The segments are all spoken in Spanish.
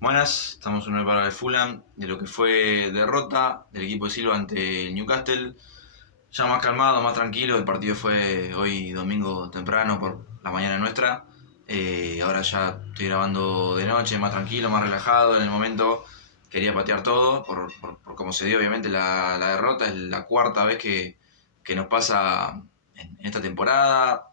Buenas, estamos en una palabra de Fulham, de lo que fue derrota del equipo de Silva ante el Newcastle. Ya más calmado, más tranquilo, el partido fue hoy domingo temprano por la mañana nuestra. Ahora ya estoy grabando de noche, más tranquilo, más relajado. En el momento quería patear todo, por cómo se dio obviamente la derrota. Es la cuarta vez que nos pasa en esta temporada.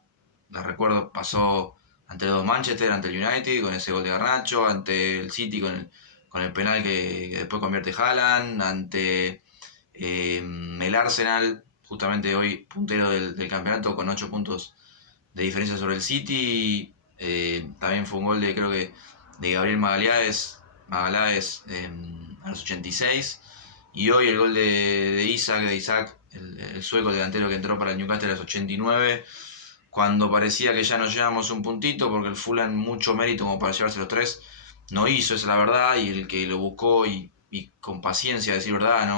La recuerdo, pasó ante los Manchester, ante el United con ese gol de Garnacho, ante el City con el penal que después convierte Haaland, ante el Arsenal, justamente hoy puntero del campeonato con 8 puntos de diferencia sobre el City. También fue un gol creo que de Gabriel Magaláes a los 86. Y hoy el gol de Isaac, el sueco, el delantero que entró para el Newcastle a los 89, cuando parecía que ya nos llevábamos un puntito, porque el Fulham mucho mérito como para llevarse los tres, no hizo, esa es la verdad, y el que lo buscó y con paciencia, a decir verdad,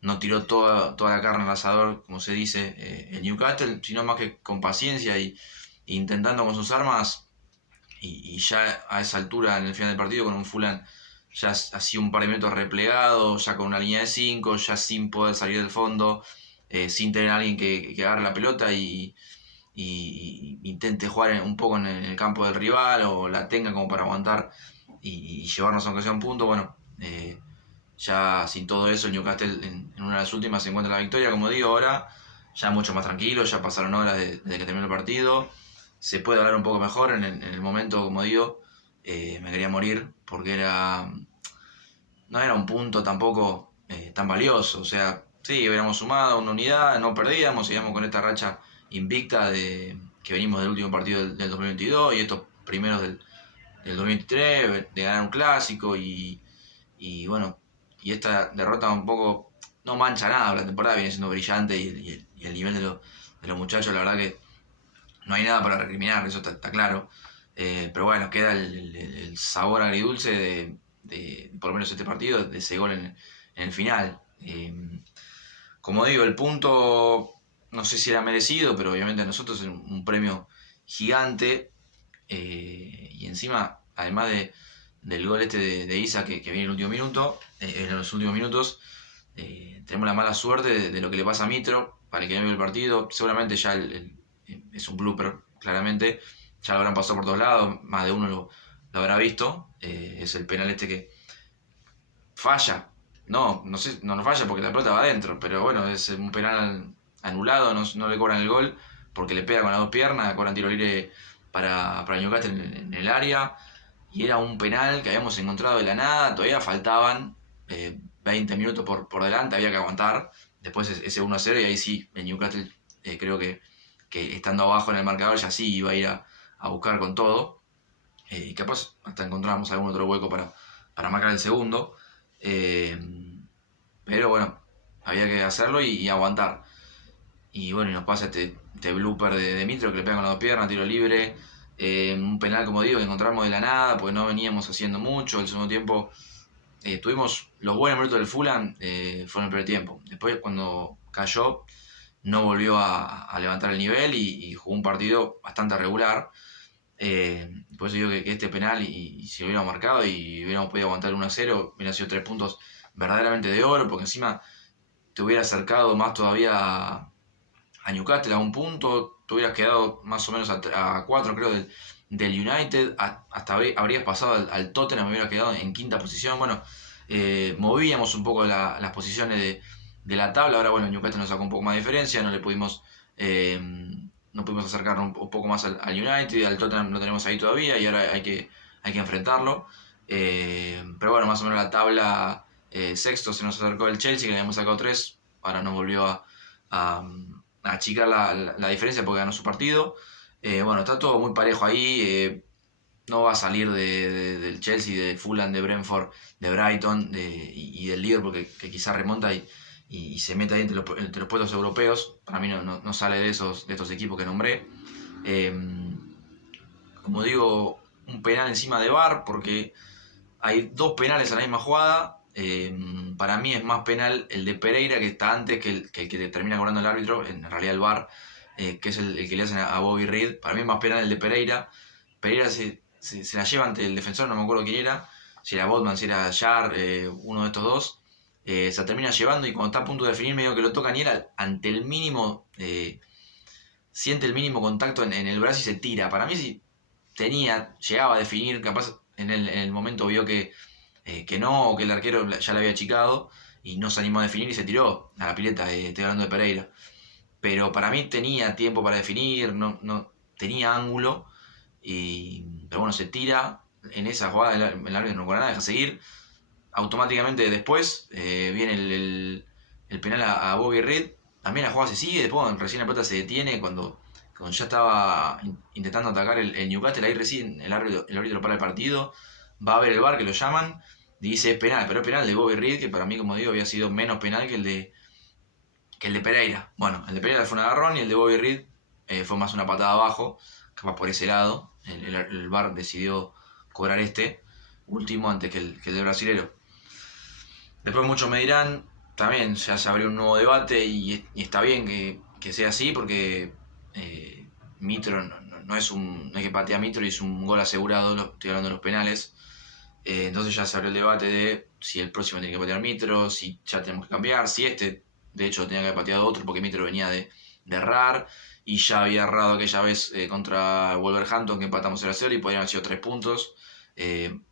no tiró toda la carne al asador, como se dice, el Newcastle, sino más que con paciencia y intentando con sus armas, y ya a esa altura, en el final del partido, con un Fulham ya hacía un par de minutos replegado, ya con una línea de 5, ya sin poder salir del fondo, sin tener a alguien que agarre la pelota y intente jugar un poco en el campo del rival o la tenga como para aguantar y llevarnos aunque sea un punto. Bueno, ya sin todo eso el Newcastle en una de las últimas se encuentra la victoria, como digo, ahora ya mucho más tranquilo, ya pasaron horas desde que terminó el partido, se puede hablar un poco mejor en el momento, como digo, me quería morir porque no era un punto tampoco tan valioso, o sea, sí, hubiéramos sumado una unidad, no perdíamos, seguíamos con esta racha invicta que venimos del último partido del 2022 y estos primeros del 2023, de ganar un clásico y bueno, y esta derrota un poco no mancha nada, la temporada viene siendo brillante y el nivel de los muchachos, la verdad que no hay nada para recriminar, eso está claro. Pero bueno, queda el sabor agridulce por lo menos este partido, de ese gol en el final. Como digo, el punto no sé si era merecido, pero obviamente a nosotros es un premio gigante. Y encima, además del gol este de Isa que viene en el último minuto, en los últimos minutos, tenemos la mala suerte de lo que le pasa a Mitro, para el que no vio el partido. Seguramente ya es un blooper, claramente. Ya lo habrán pasado por todos lados, más de uno lo habrá visto. Es el penal este que falla. No sé, no nos falla porque la pelota va adentro, pero bueno, es un penal anulado, no le cobran el gol porque le pega con las dos piernas, cobran tiro libre para Newcastle en el área. Y era un penal que habíamos encontrado de la nada, todavía faltaban 20 minutos por delante, había que aguantar. Después ese 1-0 y ahí sí, el Newcastle creo que estando abajo en el marcador ya sí iba a ir a buscar con todo. Y capaz hasta encontramos algún otro hueco para marcar el segundo. Eh, pero bueno, había que hacerlo y aguantar. Y bueno, y nos pasa este blooper de Mitro que le pega con las dos piernas, tiro libre. Un penal, como digo, que encontramos de la nada, porque no veníamos haciendo mucho. El segundo tiempo tuvimos los buenos minutos del Fulham, fueron el primer tiempo. Después, cuando cayó, no volvió a levantar el nivel y jugó un partido bastante regular. Por eso digo que este penal, y si lo hubiéramos marcado y hubiéramos podido aguantar 1-0, hubieran sido 3 puntos verdaderamente de oro, porque encima te hubiera acercado más todavía a Newcastle a un punto, te hubieras quedado más o menos a 4 creo del United, hasta habrías pasado al Tottenham, me hubiera quedado en quinta posición. Bueno, movíamos un poco las posiciones de la tabla. Ahora bueno, Newcastle nos sacó un poco más de diferencia, no pudimos acercarnos un poco más al United, al Tottenham lo tenemos ahí todavía y ahora hay que enfrentarlo. Pero bueno, más o menos la tabla, sexto se nos acercó el Chelsea, que le habíamos sacado 3, ahora nos volvió a achicar la diferencia porque ganó su partido. Bueno, está todo muy parejo ahí. No va a salir del Chelsea, de Fulham, de Brentford, de Brighton y del Liverpool que quizás remonta y se mete ahí entre los puestos europeos. Para mí no sale de estos equipos que nombré. Eh, Como digo, un penal encima de VAR porque hay dos penales a la misma jugada. Para mí es más penal el de Pereira, que está antes que el que termina cobrando el árbitro, en realidad el VAR, que es el que le hacen a Bobby Reed. Para mí es más penal el de Pereira. Pereira se la lleva ante el defensor, no me acuerdo quién era, si era Botman, si era Jar, uno de estos dos, se termina llevando y cuando está a punto de definir medio que lo tocan y él ante el mínimo, siente el mínimo contacto en el brazo y se tira. Para mí si llegaba a definir, capaz en el momento vio que no, o que el arquero ya le había achicado y no se animó a definir y se tiró a la pileta, estoy hablando de Pereira. Pero para mí tenía tiempo para definir, no tenía ángulo, pero bueno, se tira en esa jugada, el árbitro no cobra nada, deja seguir. Automáticamente después viene el penal a Bobby Reed, también la jugada se sigue, después recién la pelota se detiene cuando ya estaba intentando atacar el Newcastle, ahí recién el árbitro para el partido, va a ver el VAR que lo llaman, dice es penal, pero es penal de Bobby Reed, que para mí, como digo, había sido menos penal que el de Pereira. Bueno, el de Pereira fue un agarrón y el de Bobby Reed fue más una patada abajo, capaz por ese lado, el VAR decidió cobrar este último antes que el de brasilero. Después muchos me dirán, también ya se abrió un nuevo debate y está bien que sea así porque Mitro no es no es que patea Mitro y es un gol asegurado, estoy hablando de los penales. Entonces ya se abrió el debate de si el próximo tiene que patear Mitro, si ya tenemos que cambiar, si de hecho tenía que haber pateado otro porque Mitro venía de errar y ya había errado aquella vez contra Wolverhampton que empatamos 0-0 y podrían haber sido 3 puntos.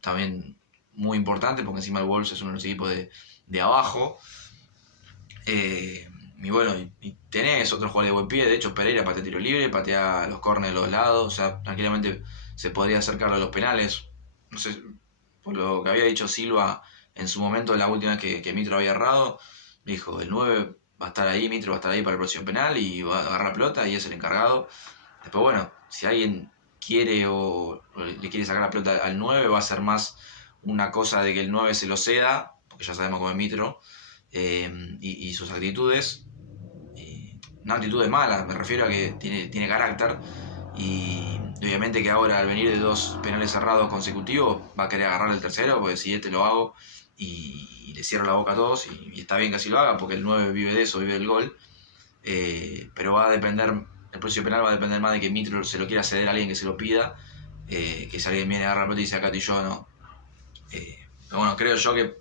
También muy importante porque encima el Wolves es uno de los equipos de abajo. Y bueno, y tenés otros jugadores de buen pie. De hecho, Pereira patea tiro libre, patea los córneres de los lados. O sea, tranquilamente se podría acercarlo a los penales. No sé, por lo que había dicho Silva en su momento, la última vez que Mitro había errado, dijo: el 9 va a estar ahí, Mitro va a estar ahí para el próximo penal y va a agarrar la pelota y es el encargado. Después, bueno, si alguien quiere o le quiere sacar la pelota al 9, va a ser más una cosa de que el 9 se lo ceda, porque ya sabemos cómo es Mitro, y sus actitudes, no actitudes malas, me refiero a que tiene carácter, y obviamente que ahora al venir de 2 penales cerrados consecutivos va a querer agarrar el tercero, porque si lo hago y le cierro la boca a todos, y está bien que así lo haga, porque el 9 vive de eso, vive del gol, pero va a depender, el próximo penal va a depender más de que Mitro se lo quiera ceder a alguien que se lo pida, que si alguien viene a agarrar la pelota y dice acá y yo no. Pero bueno, creo yo que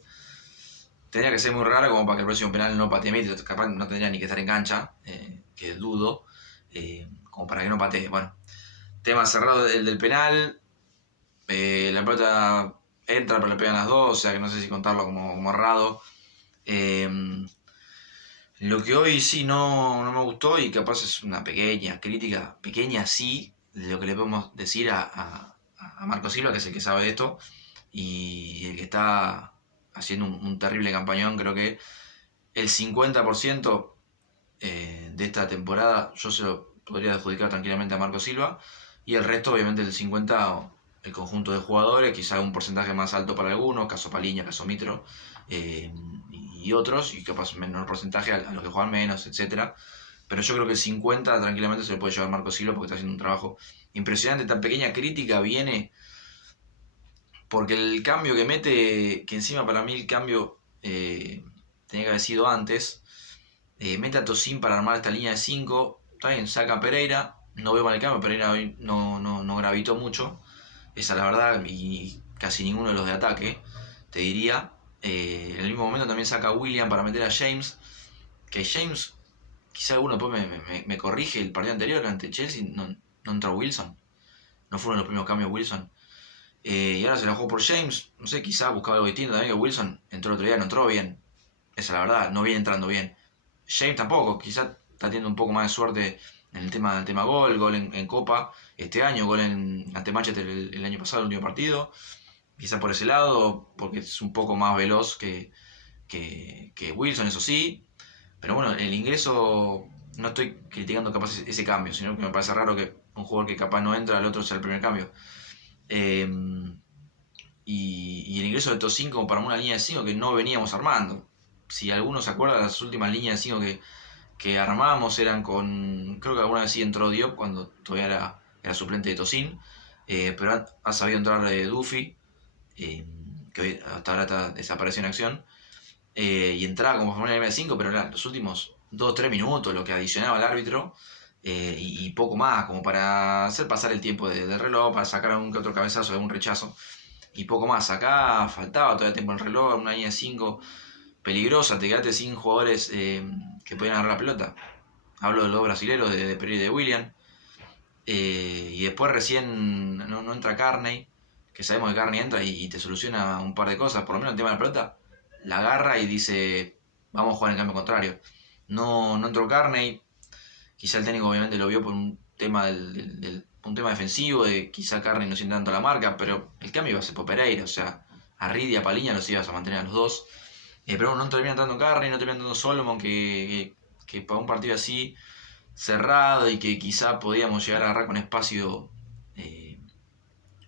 tendría que ser muy raro como para que el próximo penal no patee Mitro, capaz no tendría ni que estar en cancha, que dudo, como para que no patee. Bueno, tema cerrado el del penal, la pelota entra pero le pegan las dos, o sea que no sé si contarlo como errado. Lo que hoy sí no me gustó y capaz es una pequeña crítica, pequeña sí, de lo que le podemos decir a Marco Silva, que es el que sabe de esto y el que está haciendo un terrible campañón. Creo que el 50% de esta temporada yo se lo podría adjudicar tranquilamente a Marco Silva y el resto obviamente el 50% el conjunto de jugadores, quizá un porcentaje más alto para algunos, caso Paliña, caso Mitro, y otros, y capaz menor porcentaje a los que juegan menos, etc. Pero yo creo que el 50% tranquilamente se lo puede llevar Marco Silva porque está haciendo un trabajo impresionante. Tan pequeña crítica viene porque el cambio que mete, que encima para mí el cambio tenía que haber sido antes, mete a Tosin para armar esta línea de 5, está bien, saca a Pereira, no veo mal el cambio, Pereira hoy no gravitó mucho, esa es la verdad, y casi ninguno de los de ataque, te diría. En el mismo momento también saca a William para meter a James, que James, quizá alguno después me corrige, el partido anterior ante Chelsea no entró Wilson, no fueron los primeros cambios Wilson. Y ahora se la jugó por James, no sé, quizá buscaba algo distinto también, que Wilson entró el otro día, no entró bien, esa es la verdad, no viene entrando bien. James tampoco, quizá está teniendo un poco más de suerte en el tema gol en Copa este año, gol ante Manchester el año pasado, el último partido, quizá por ese lado, porque es un poco más veloz que Wilson, eso sí, pero bueno, el ingreso, no estoy criticando capaz ese cambio, sino que me parece raro que un jugador que capaz no entra, el otro sea el primer cambio. Y el ingreso de Tosin como para una línea de 5 que no veníamos armando. Si alguno se acuerda, las últimas líneas de 5 que armábamos eran con, creo que alguna vez sí entró Diop cuando todavía era suplente de Tosin, pero ha sabido entrar Duffy, que hoy hasta ahora desapareció en acción, y entraba como para una línea de 5, pero eran los últimos 2-3 minutos lo que adicionaba el árbitro, y poco más, como para hacer pasar el tiempo del reloj, para sacar algún que otro cabezazo, algún rechazo. y poco más. Acá faltaba todavía tiempo en el reloj, una línea de 5 peligrosa, te quedaste sin jugadores que podían agarrar la pelota. Hablo de los brasileños, de Pereira y de William. Y después recién no entra Carney, que sabemos que Carney entra y te soluciona un par de cosas, por lo menos el tema de la pelota, la agarra y dice, vamos a jugar en cambio contrario. No entró Carney, quizá el técnico obviamente lo vio por un tema un tema defensivo, de quizá Carney no siente tanto la marca, pero el cambio iba a ser por Pereira, o sea, a Reed y a Paliña los ibas a mantener a los dos. Pero no termina entrando Carney, no termina entrando Solomon, que para un partido así cerrado y que quizá podíamos llegar a agarrar con espacio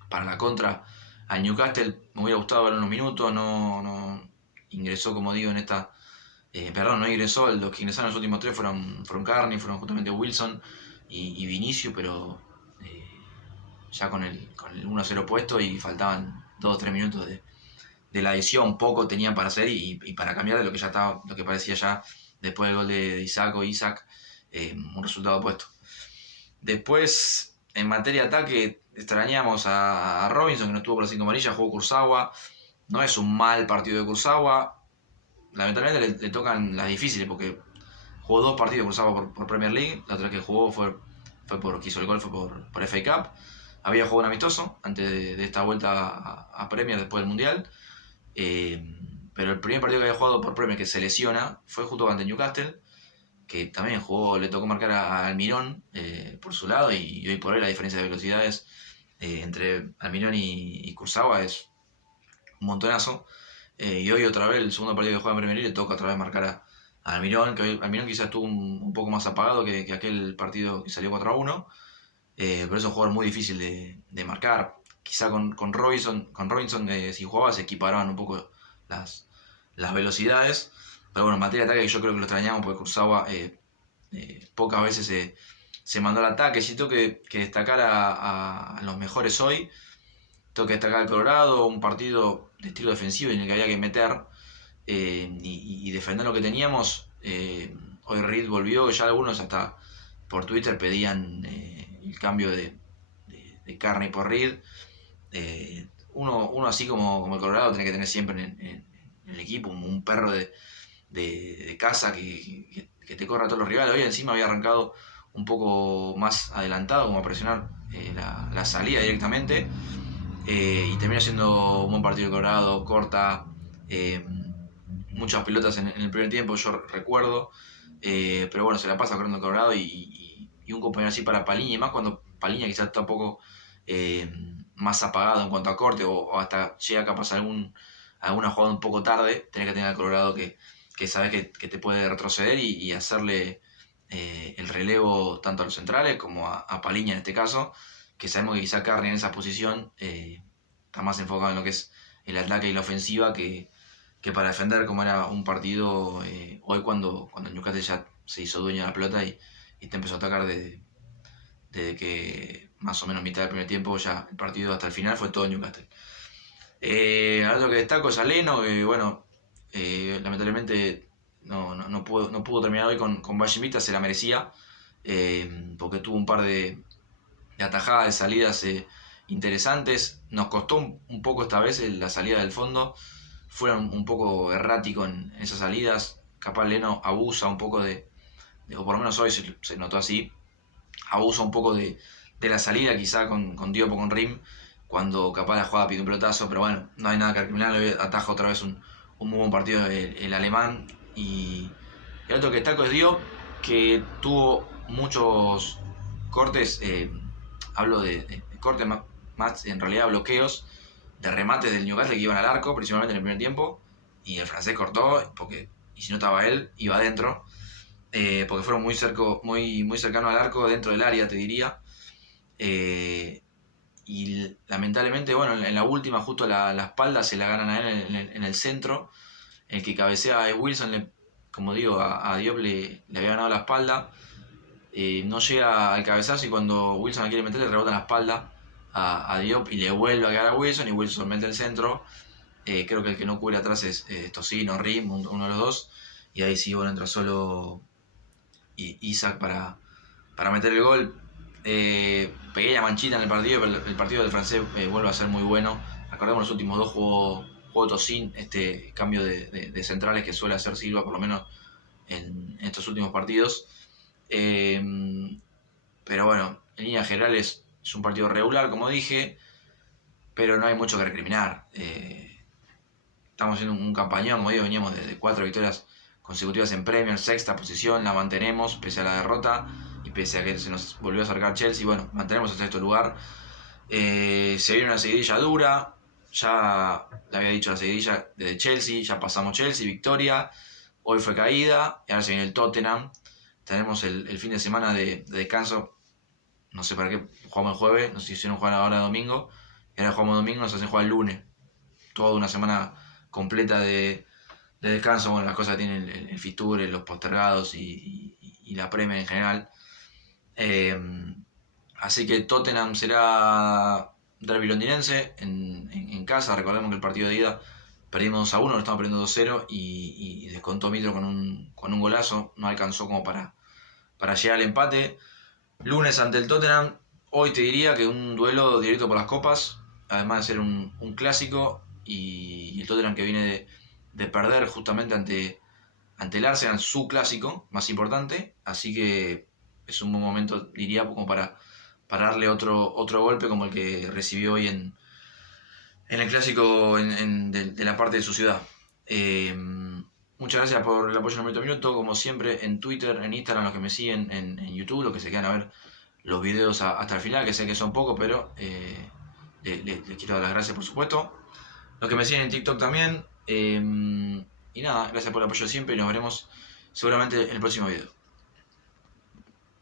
para la contra al Newcastle, me hubiera gustado ver unos minutos, no ingresó, como digo, en esta... perdón, no ingresó, los que ingresaron en los últimos tres fueron Carney, fueron justamente Wilson y Vinicius, pero ya con el 1-0 puesto y faltaban 2 o 3 minutos de la edición, poco tenían para hacer y para cambiar de lo que ya estaba, lo que parecía ya después del gol de Isaac un resultado opuesto. Después, en materia de ataque, extrañamos a Robinson, que no estuvo por las 5 amarillas, jugó Kurzawa. No es un mal partido de Kurzawa. Lamentablemente le tocan las difíciles porque jugó 2 partidos Kurzawa por Premier League. La otra que jugó fue que hizo el gol, fue por FA Cup. Había jugado un amistoso antes de esta vuelta a Premier después del Mundial. Pero el primer partido que había jugado por Premier que se lesiona fue justo ante Newcastle, que también le tocó marcar a Almirón por su lado, y hoy por hoy la diferencia de velocidades entre Almirón y Kurzawa es un montonazo. Y hoy otra vez, el segundo partido que juega en Premier League, le toca otra vez marcar a Almirón, que hoy Almirón quizás estuvo un poco más apagado que aquel partido que salió 4-1, pero es un jugador muy difícil de marcar. Quizá con Robinson si jugaba se equiparaban un poco las velocidades. Pero bueno, en materia de ataque yo creo que lo extrañamos porque Kurzawa pocas veces se mandó al ataque. Si tengo que destacar a los mejores hoy, tengo que destacar al Colorado, un partido de estilo defensivo en el que había que meter y defender lo que teníamos. Hoy Reed volvió, ya algunos hasta por Twitter pedían el cambio de Carney por Reed. Uno así como el Colorado tiene que tener siempre en el equipo un perro de casa que te corra a todos los rivales. Hoy encima había arrancado un poco más adelantado, como a presionar la salida directamente, y termina siendo un buen partido de Colorado, corta, muchas pelotas en el primer tiempo, yo recuerdo, pero bueno, se la pasa corriendo Colorado y un compañero así para Paliña, y más cuando Paliña quizás está un poco más apagado en cuanto a corte, o hasta llega capaz alguna jugada un poco tarde, tenés que tener al Colorado que sabes que te puede retroceder y hacerle el relevo tanto a los centrales como a Paliña en este caso, que sabemos que quizá Carney en esa posición está más enfocado en lo que es el ataque y la ofensiva que para defender, como era un partido hoy cuando el Newcastle ya se hizo dueño de la pelota y te empezó a atacar desde que más o menos mitad del primer tiempo, ya el partido hasta el final fue todo Newcastle. Al otro que destaco es a Leno, que bueno, lamentablemente no pudo terminar hoy con Valle Invicta, se la merecía, porque tuvo un par de atajadas, de salidas interesantes. Nos costó un poco esta vez la salida del fondo, fueron un poco erráticos en esas salidas. Capaz Leno abusa un poco o por lo menos hoy se notó así, abusa un poco de la salida, quizá con Diop o con Rim, cuando capaz la jugada pide un pelotazo, pero bueno, no hay nada que recriminar, le ataja otra vez un muy buen partido el alemán. Y el otro que destaco es Diop, que tuvo muchos cortes, hablo de cortes más en realidad bloqueos, de remates del Newcastle que iban al arco, principalmente en el primer tiempo, y el francés cortó, y si no estaba él, iba adentro, porque fueron muy cercanos al arco, dentro del área te diría. Y lamentablemente, bueno, en la última, justo la espalda, se la ganan a él en el centro. El que cabecea a Wilson, como digo, a Diop le había ganado la espalda. No llega al cabezazo y cuando Wilson la quiere meter, le rebota la espalda a Diop y le vuelve a quedar a Wilson y Wilson mete el centro. Creo que el que no cubre atrás es Tocino, Rim, uno de los dos. Y ahí sí, bueno, entra solo Isaac para meter el gol. Pequeña manchita en el partido, pero el partido del francés vuelve a ser muy bueno. Recordemos los últimos dos jugó Tosin, este cambio de centrales que suele hacer Silva, por lo menos en estos últimos partidos. Pero bueno, en líneas generales es un partido regular, como dije, pero no hay mucho que recriminar. Estamos haciendo un campañón, como digo, veníamos de 4 victorias consecutivas en Premier, sexta posición, la mantenemos pese a la derrota y pese a que se nos volvió a acercar Chelsea. Bueno, mantenemos el sexto lugar. Se viene una seguidilla dura, ya le había dicho la seguidilla desde Chelsea, ya pasamos Chelsea, victoria, hoy fue caída y ahora se viene el Tottenham. Tenemos el fin de semana de descanso, no sé para qué jugamos el jueves, no sé si hicieron jugar ahora domingo, y ahora jugamos domingo, nos hacen jugar el lunes, toda una semana completa de descanso. Bueno, las cosas tienen el Fitur, los postergados y la Premier en general. Así que Tottenham será derbi londinense en casa. Recordemos que el partido de ida perdimos 2-1, lo estamos perdiendo 2-0 y descontó Mitro con un golazo. No alcanzó como para llegar al empate. Lunes ante el Tottenham. Hoy te diría que un duelo directo por las copas, además de ser un clásico, y el Tottenham que viene de perder justamente ante el Arsenal, su clásico más importante. Así que es un buen momento, diría, como para darle otro golpe como el que recibió hoy en el clásico de la parte de su ciudad. Muchas gracias por el apoyo en el minuto a minuto, como siempre, en Twitter, en Instagram, los que me siguen, en YouTube, los que se quedan a ver los videos hasta el final, que sé que son pocos, pero les quiero dar las gracias, por supuesto. Los que me siguen en TikTok también. Y nada, gracias por el apoyo siempre y nos veremos seguramente en el próximo video.